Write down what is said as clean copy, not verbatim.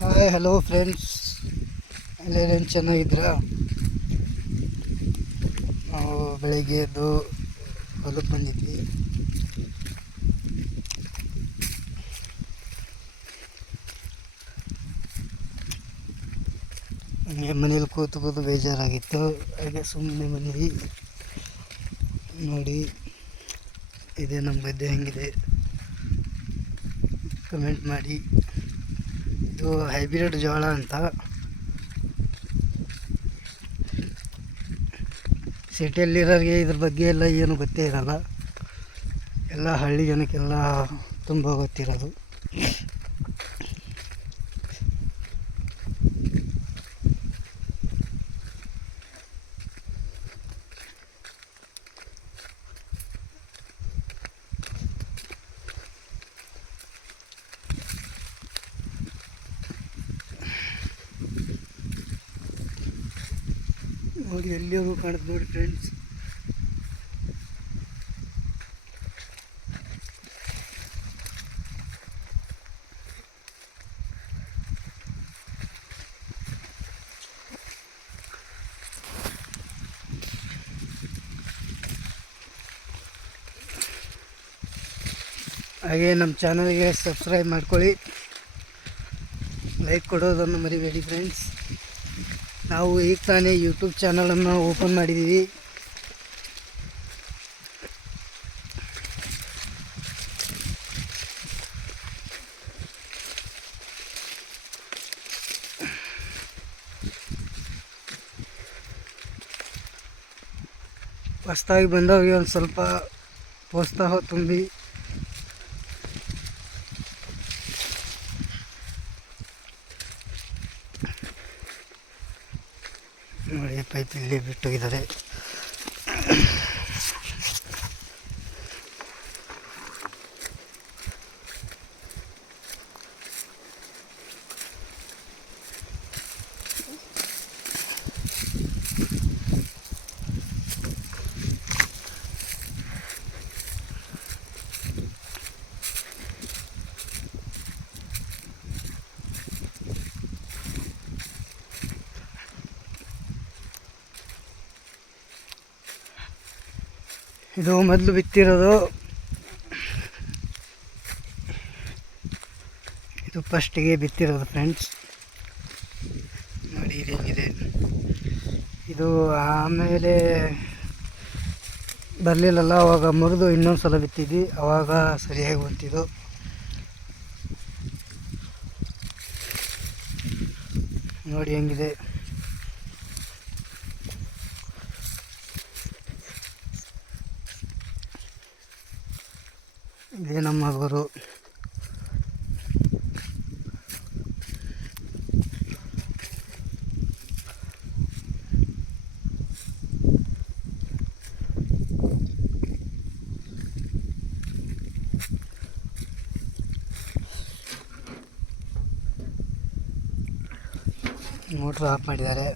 Hi hello friends, ಎಲ್ಲರೇನು ಚೆನ್ನಾಗಿದ್ದೀರಾ? ನಾವು ಬೆಳಗ್ಗೆ ಎದ್ದು ಹೊಲಕ್ಕೆ ಬಂದಿದ್ವಿ. ಹಂಗೆ ಮನೇಲಿ ಕೂತು ಬೇಜಾರಾಗಿತ್ತು. ಹಾಗೆ ಸುಮ್ಮನೆ ಬಂದ್ವಿ. ನೋಡಿ, ಇದೇ ನಮ್ಮ ಗದ್ದೆ ಹೆಂಗಿದೆ ಕಮೆಂಟ್ ಮಾಡಿ. ಇದು ಹೈಬ್ರಿಡ್ ಜೋಳ ಅಂತ. ಸಿಟಿಯಲ್ಲಿರೋರಿಗೆ ಇದ್ರ ಬಗ್ಗೆ ಎಲ್ಲ ಏನು ಗೊತ್ತೇ ಇರಲ್ಲ. ಎಲ್ಲ ಹಳ್ಳಿ ಜನಕ್ಕೆಲ್ಲ ತುಂಬ ಗೊತ್ತಿರೋದು. ನೋಡಿ, ಎಲ್ಲಿಯವರು ಕಾಣುತ್ತೆ ನೋಡಿ ಫ್ರೆಂಡ್ಸ್. ಹಾಗೆ ನಮ್ಮ ಚಾನಲ್ಗೆ ಸಬ್ಸ್ಕ್ರೈಬ್ ಮಾಡ್ಕೊಳ್ಳಿ, ಲೈಕ್ ಕೊಡೋದನ್ನು ಮರಿಬೇಡಿ ಫ್ರೆಂಡ್ಸ್. ನಾವು ಈಗ ತಾನೇ ಯೂಟ್ಯೂಬ್ ಚಾನಲನ್ನು ಓಪನ್ ಮಾಡಿದ್ದೀವಿ. ಹೊಸ್ದಾಗಿ ಬಂದವ್ರಿಗೆ ಒಂದು ಸ್ವಲ್ಪ ಪ್ರೋತ್ಸಾಹ ತುಂಬಿ ನೋಡಿ, ಪೈಪ್ ಇಲ್ಲಿ ಬಿಟ್ಟೋಗಿದ್ದಾರೆ. ಇದು ಮೊದಲು ಬಿತ್ತಿರೋದು, ಇದು ಫಸ್ಟಿಗೆ ಬಿತ್ತಿರೋದು ಫ್ರೆಂಡ್ಸ್. ನೋಡಿ ಇದು ಹೆಂಗಿದೆ. ಇದು ಆಮೇಲೆ ಬರಲಿಲ್ಲಲ್ಲ, ಅವಾಗ ಮುರಿದು ಇನ್ನೊಂದು ಸಲ ಬಿತ್ತಿದ್ವಿ, ಅವಾಗ ಸರಿಯಾಗಿ ಬಂತಿದ್ದು. ನೋಡಿ ಹೆಂಗಿದೆ. ಇದೇ ನಮ್ಮ ಮಗರು. ಮೋಟ್ರ್ ಆಫ್ ಮಾಡಿದ್ದಾರೆ.